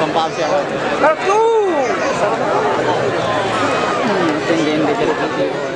Tumpaan siya. Kartu. Hindi jadi video.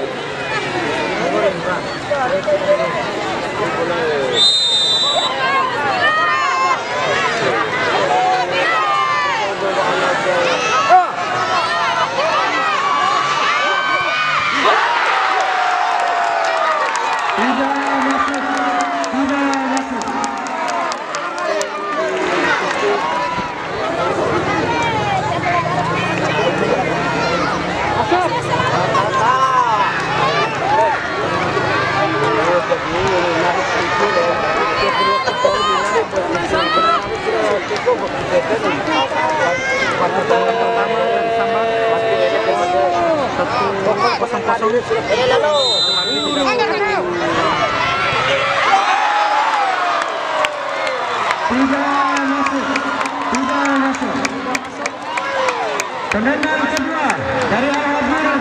Tendangan kedua dari Al-Habib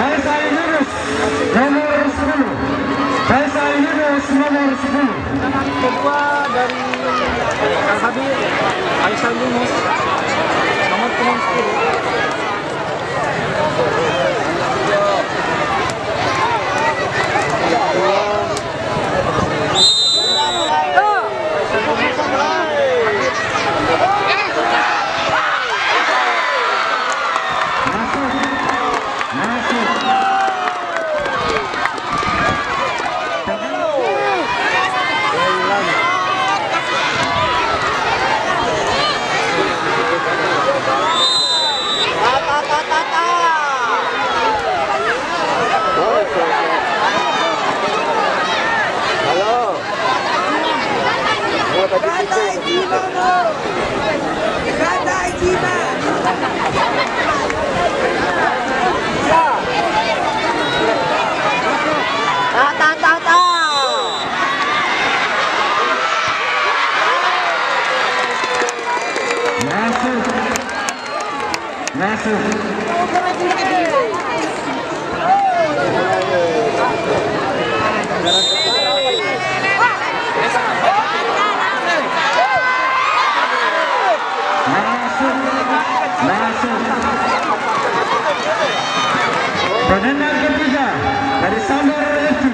Faisal Yunus nomor 10. Faisal Yunus nomor 10. Tendangan kedua dari Al-Habib Faisal Yunus nomor 10. Tendangan ketiga dari Sambar FC.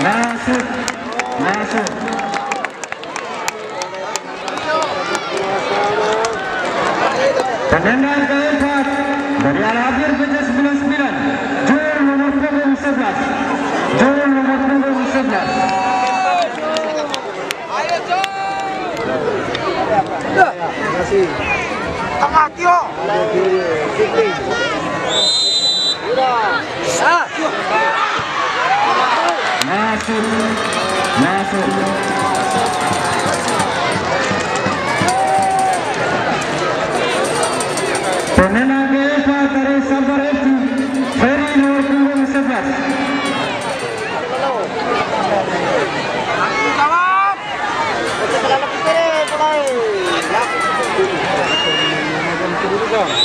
Masuk. Tendangan keempat dari Al-Habib BC99 Joel nomor punggung 11. Joel nomor punggung 11. Ayo Joel. Masih. Tengah Tio. Masuk. Tendangan keempat dari Sambar FC Ferry nomor punggung 11. Jawab.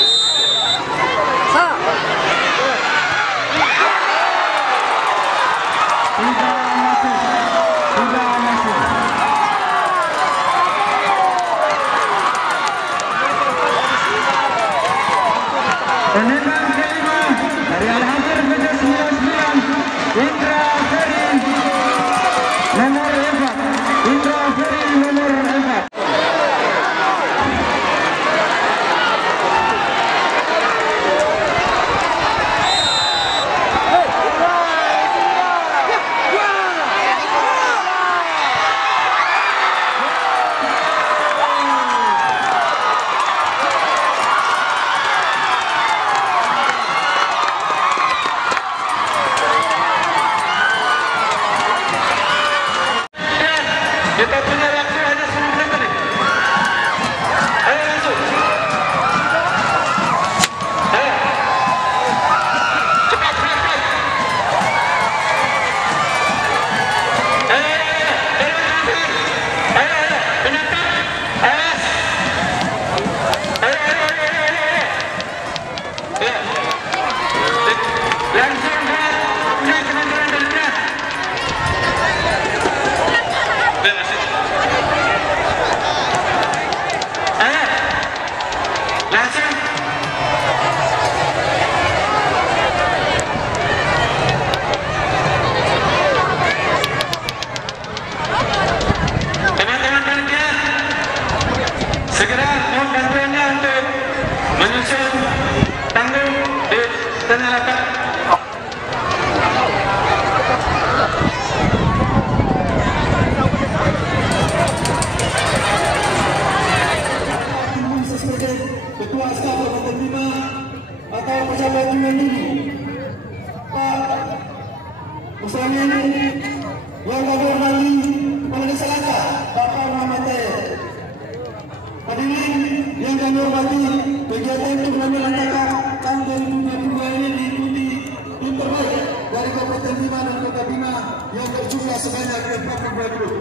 sebanyak 42 grup,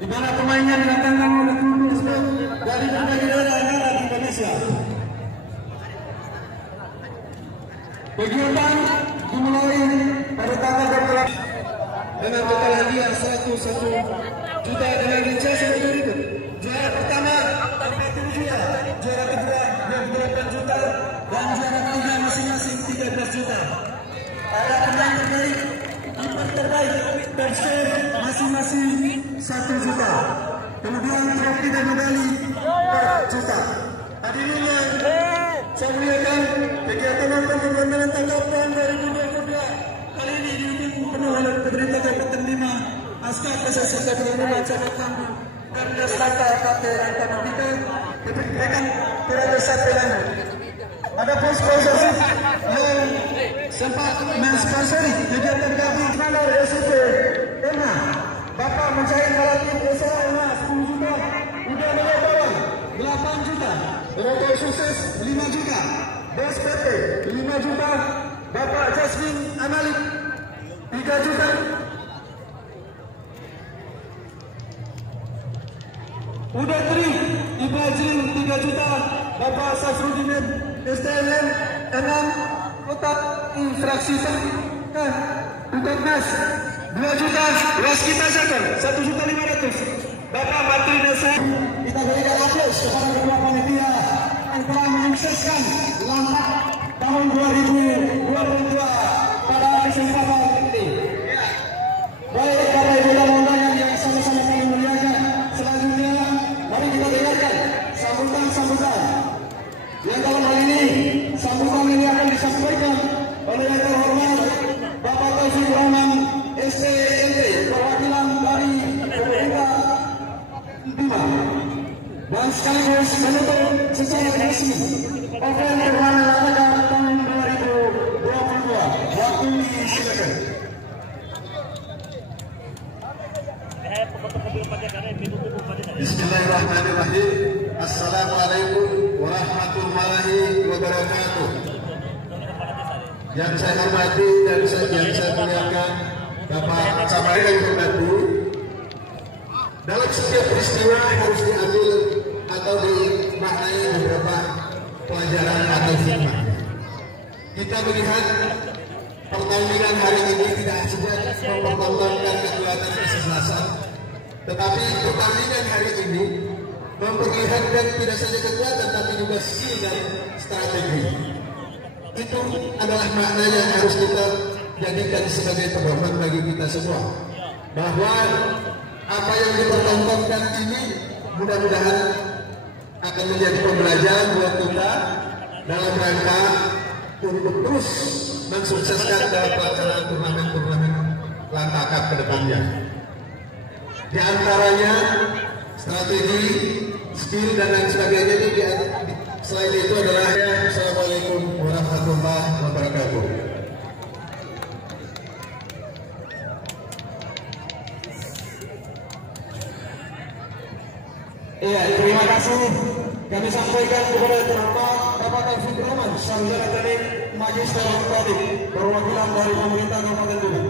di mana pemainnya didatangkan oleh klub dari berbagai daerah yang ada di Indonesia. Kegiatan dimulai pada tanggal 28 dengan total hadiah 101 juta dengan rincian sebagai berikut. Juara pertama 40 juta, juara kedua 28 juta, dan juara ketiga masing-masing 13 juta. Para pemain terbaik, kiper terbaik, persib masing-masing 1 juta. Kemudian trofi dan medali 4 juta. Hadirin yang saya muliakan, kegiatan nonton pertandingan tanggapan 2022 kali ini dipimpin penuh oleh Pemerintah Kabupaten 5, Askar Kesehatan Kabupaten Cabang dan Deslata KP Antara Bidang, diperkirakan Peraja Sapelan. Ada sponsorship yang sempat mensponsori kegiatan kami Kanar SUP Emma. Bapak mencair relatif desa Emma 10 juta, udah mulai bawah 8 juta, Roto Sukses 5 juta, Bos PT 5 juta, Bapak Jasmine Amalik 3 juta, Udah Tri Ibu Ajrin 3 juta, Bapak Safrudin STLM 6 kotak infraksi untuk nas 2 juta, Waskita Zakar 1.500.000, Bapak Menteri Desa. Kita berikan aplaus kepada kedua panitia yang telah menyukseskan langkah tahun 2022 pada kesempatan ini. Baik para ibu dan undangan yang sama-sama kami muliakan, selanjutnya mari kita dengarkan sambutan yang dalam hal ini sambutan ini akan disampaikan oleh yang terhormat Bapak Taufik Rahman STNT, perwakilan dari pemerintah Bima, dan sekaligus menutup secara resmi event turnamen olahraga tahun 2022. Waktu disilakan. Bismillahirrahmanirrahim. Assalamualaikum warahmatullahi wabarakatuh. Yang saya hormati dan yang saya muliakan Bapak Camat dan Bupati, dalam setiap peristiwa harus diambil atau dimaknai beberapa pelajaran atau hikmah. Kita melihat pertandingan hari ini tidak saja mempertontonkan kekuatan kesebelasan, tetapi pertandingan hari ini memperlihatkan tidak saja kekuatan tapi juga skill dan strategi. Itu adalah makna yang harus kita jadikan sebagai pedoman bagi kita semua, bahwa apa yang dipertontonkan ini mudah-mudahan akan menjadi pembelajaran buat kita dalam rangka untuk terus mensukseskan dalam pelaksanaan turnamen-turnamen Lantakap ke depannya. Di antaranya strategi, skill dan lain sebagainya ini selain itu adalah Assalamualaikum warahmatullahi wabarakatuh. Iya, terima kasih kami sampaikan kepada terhormat Bapak Taufik Rahman, Sarjana Teknik Magister Teknik, perwakilan dari pemerintah Kabupaten Bima,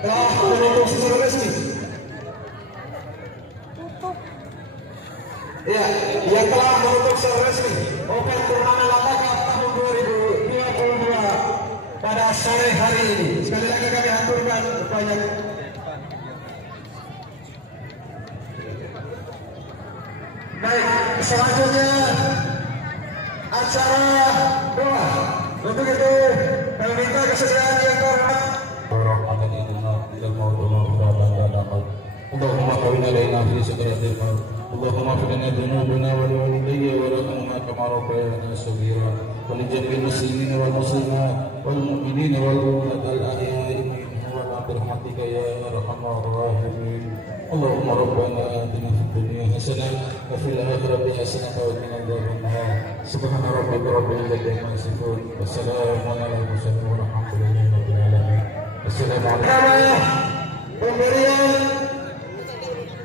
telah menutup secara resmi. Ya, yang telah menutup secara resmi Open Turnamen Lantakap tahun 2022 pada sore hari ini. Sekali lagi kami haturkan banyak. Baik, selanjutnya acara doa. Untuk itu kami minta kesediaan yang terhormat. Allahumma qawina alaina fi sakratil maut. Allahumma fidna dunubana wa liwalidayya wa rahmana kama rabbayana saghira. Wa li jami'il muslimin wal muslimat wal mu'minin wal mu'minat al ahya'i minhum wa birahmatika ya arhamar rahimin. Allahumma rabbana atina fid dunya hasanah wa fil akhirati hasanah wa qina adzabannar. Subhana rabbika rabbil izzati amma yasifun wa salamun alal mursalin walhamdulillahi rabbil alamin. Assalamualaikum. Pemberian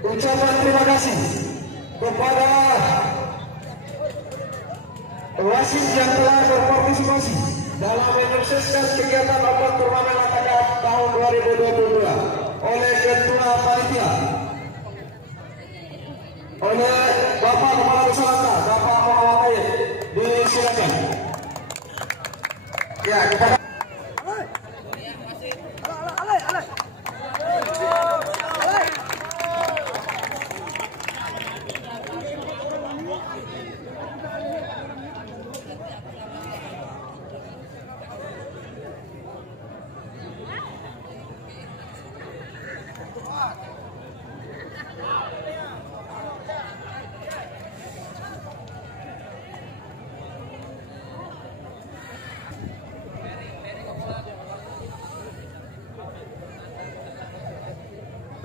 ucapan terima kasih kepada wasit yang telah berpartisipasi dalam menyukseskan kegiatan Open Turnamen Lantakap tahun 2022. oleh Ketua Panitia, oleh Bapak Kepala Desa, Bapak Muhammad Ayyid, disilakan. Ya, kita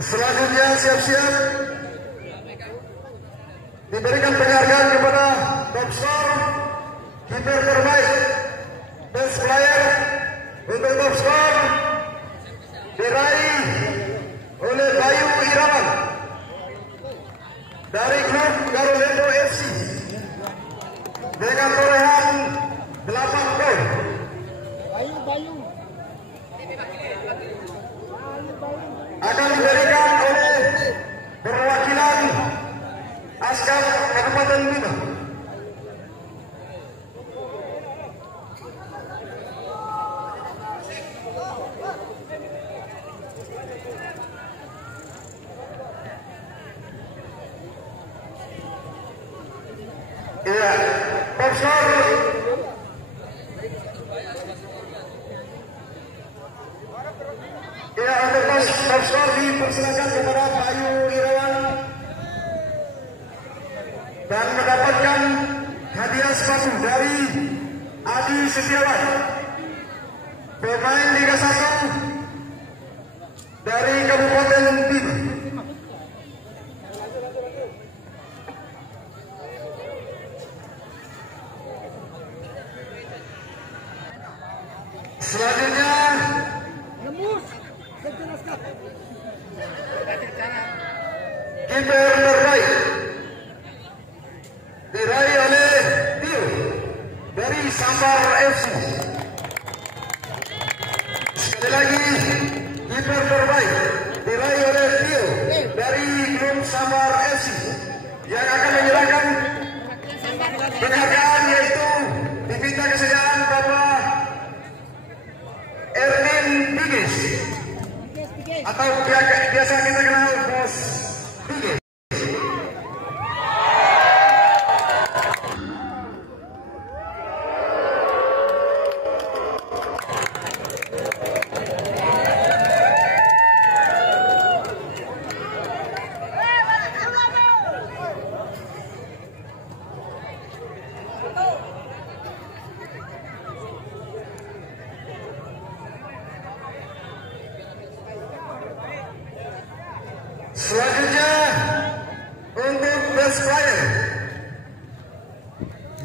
selanjutnya siap-siap diberikan penghargaan kepada top skor, kiper terbaik, best player. Untuk top skor diraih oleh Bayu Irawan dari klub Garolendo FC dengan torehan 8 gol. Akan diberikan oleh perwakilan Askar Kabupaten Bima. Iya, top skor ya, untuk top skor dipersilakan kepada Bayu Irawan dan mendapatkan hadiah sepatu dari Adi Setiawan, pemain Liga 1 dari Kabupaten Bima. Selanjutnya kiper terbaik diraih oleh Tio dari Sambar FC. Sekali lagi, kiper terbaik diraih oleh Tio dari klub Sambar FC yang akan menyerahkan penghargaan, yaitu diminta kesediaan Bapak Erwin Bigis atau biasa kita kenal Bos Bigis. Selanjutnya untuk best player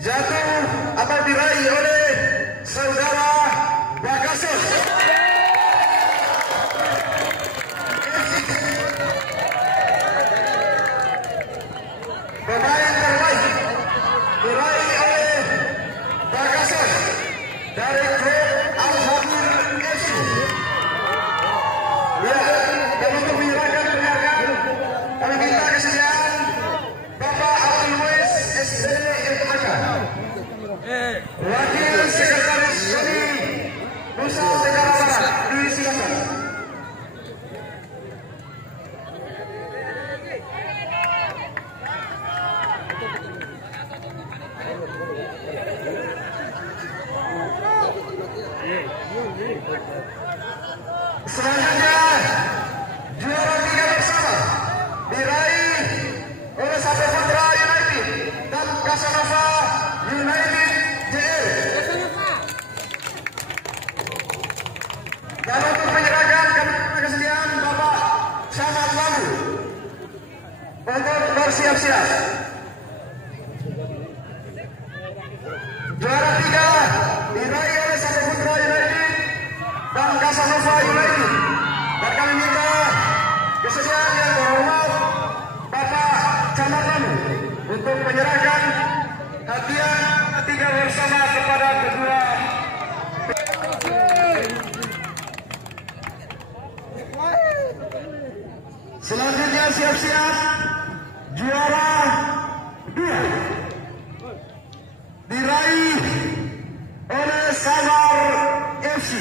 jatuh atau diraih oleh saudara Bagasus. Pemain terbaik diraih oleh Bagasus dari klub Al-Habir FC. Ya, dan untuk menyerahkan penghargaan kami minta kesediaan Bapak Abdul Wais SDMAK, Wakil Sekretaris KONI Nusa Tenggara Barat, disilakan. Selanjutnya juara 3 bersama diraih oleh Sapeputra United dan Casanova United JL. Dan untuk menyerahkan kesediaan Bapak Samad Lamu untuk bersiap-siap. Juara 3 diraih oleh Sapeputra United dan Casanova United. Dan kami minta kesediaan yang terhormat Bapak Samad Lamu untuk menyerahkan hadiah 3 bersama kepada kedua. Selanjutnya siap-siap juara 2 diraih oleh Sabar FC.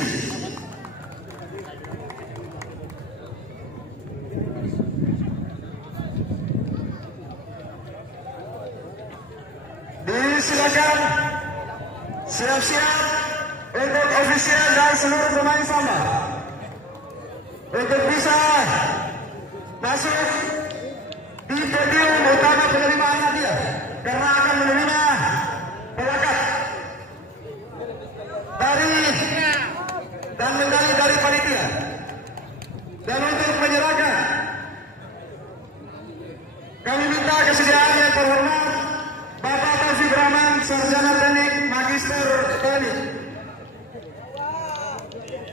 Disilakan siap-siap untuk ofisial dan seluruh pemain sama untuk bisa masuk di podium utama penerimaan hadiah karena akan menerima plakat dari dan medali dari panitia. Dan untuk menyerahkan kami minta kesediaan yang terhormat Bapak Taufik Rahman, Sarjana Teknik Magister Teknik.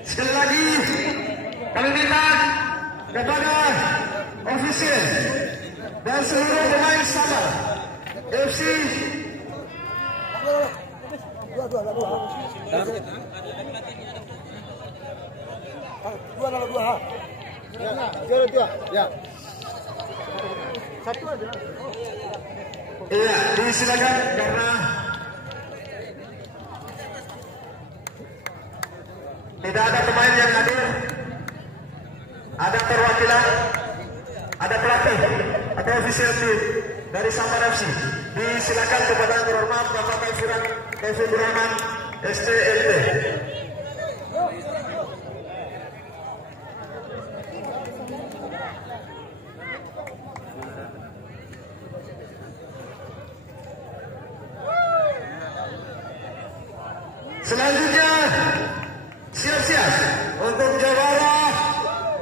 Sekali lagi kami minta kepada ofisial dan seluruh pemain Sabar FC iya, disilakan karena tidak ada pemain yang hadir, ada perwakilan, ada pelatih atau official team dari Sabar FC. Disilakan kepada yang terhormat Bapak Taufik Rahman STLT. Selanjutnya siap-siap untuk juara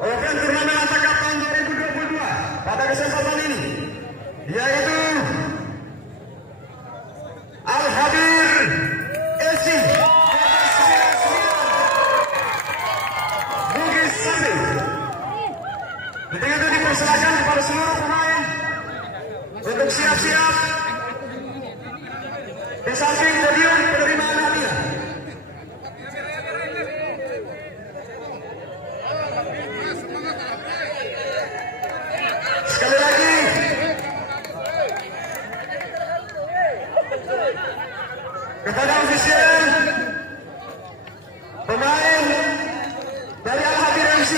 Open Turnamen Antakap tahun 2022 pada kesempatan ini, yaitu Al-Habir FC Bugis Sambil. Ketika itu dipersilakan kepada seluruh pemain untuk siap-siap di samping podium penerimaan hadiah. Sekali lagi kepada ofisial pemain dari Al-Habir FC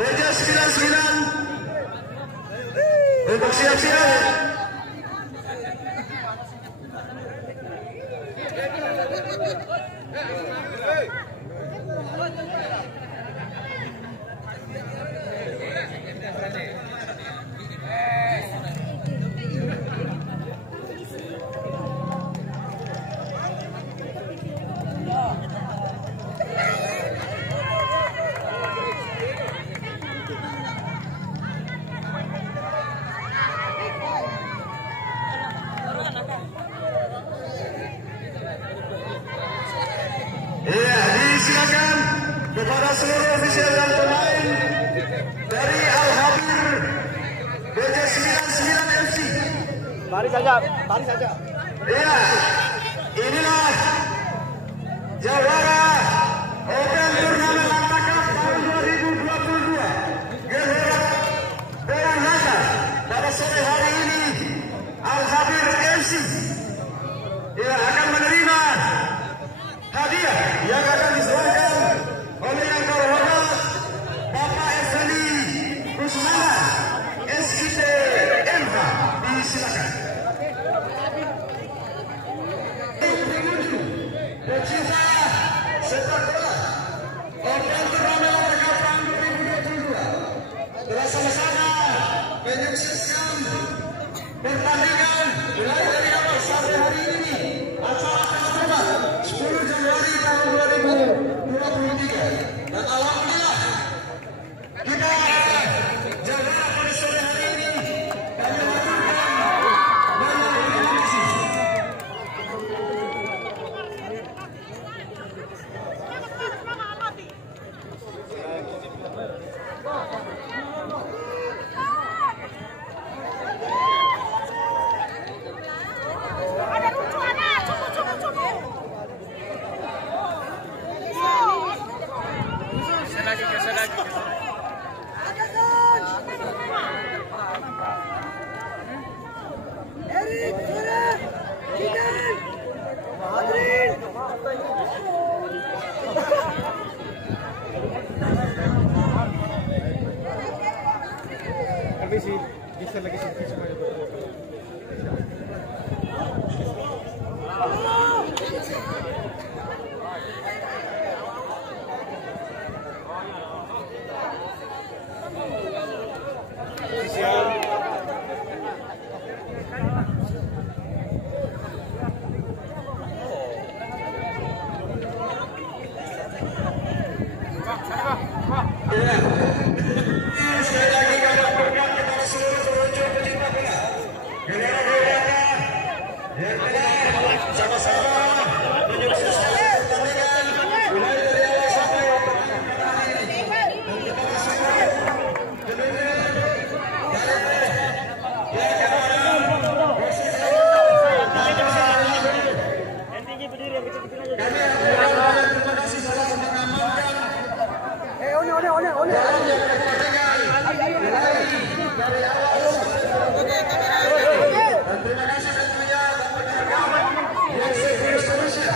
meja 99 untuk siap-siap disilakan kepada seluruh ofisial dan pemain dari Al-Habir BJ 99 FC. Tarik saja. Iya, inilah juara Open Turnamen Antakap tahun 2022 Gelora Perang Nata. Pada sore hari ini Al-Habir FC akan menerima hadiah yang akan diserahkan oleh yang terhormat Bapak Effendi Kusmana SIT MH. Disilakan. Pecinta sih, geser lagi sedikit supaya betul. Sekali lagi kami laporkan kepada seluruh pengunjung pecinta bola. Negara-negara yang telah sama-sama menyukseskan pertandingan mulai dari awal sampai akhir ini. Dan kita bersyukur kemenangan dari yang kami akan terima kasih telah mengamankan terima kasih tentunya yang seterusnya.